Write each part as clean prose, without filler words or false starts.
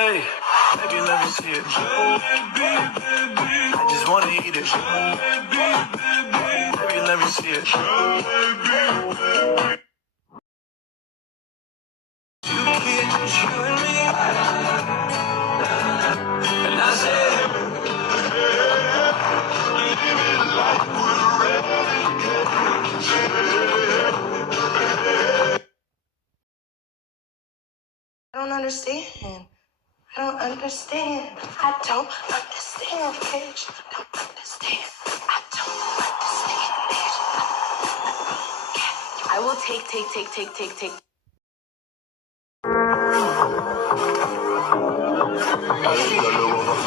Hey, baby, let me see it. I just wanna eat it. Baby, let me see it. You kids, you and me. And I said, I don't understand. I don't understand. I don't understand, bitch. I don't understand. I don't understand, bitch. I will take.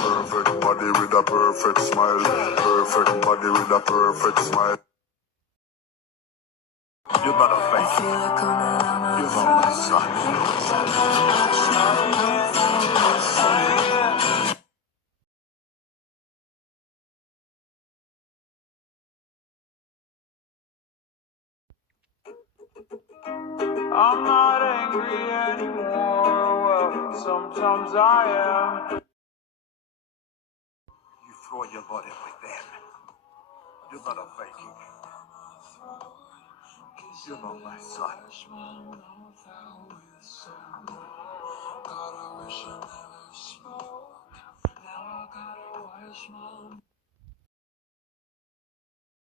Perfect body with a perfect smile. Perfect body with a perfect smile. You're not a fake. You're not my son. I'm not angry anymore. Well, sometimes I am. You throw your body like that. You're not a Viking. You're not my son.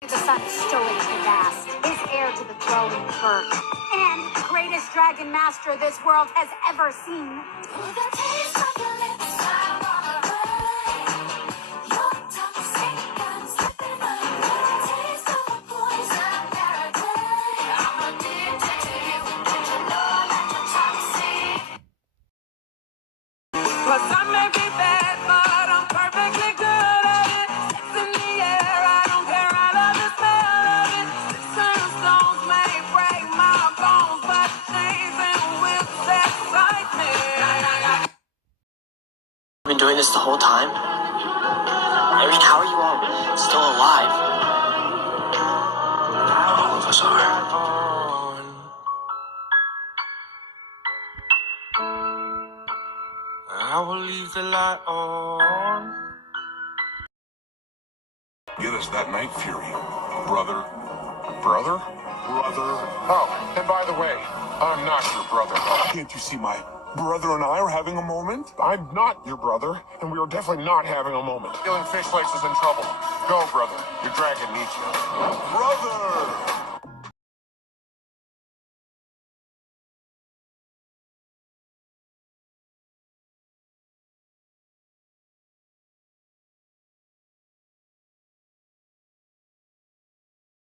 The son is stoic and vast, is heir to the throne and birth, and greatest dragon master this world has ever seen. Plus, I may be bad, but I'm perfectly good at it. Sex in the air, I don't care, I love the smell of it. Sticks and stones may break my bones, but chains and whips excite me. I've been doing this the whole time? I mean, how are you all still alive? All of us are. I will leave the light on. Get us that Night Fury. Brother. Brother? Brother. Oh, and by the way, I'm not your brother. Can't you see my brother and I are having a moment? I'm not your brother, and we are definitely not having a moment. Feeling Fish Flakes is in trouble. Go, brother. Your dragon needs you. Brother!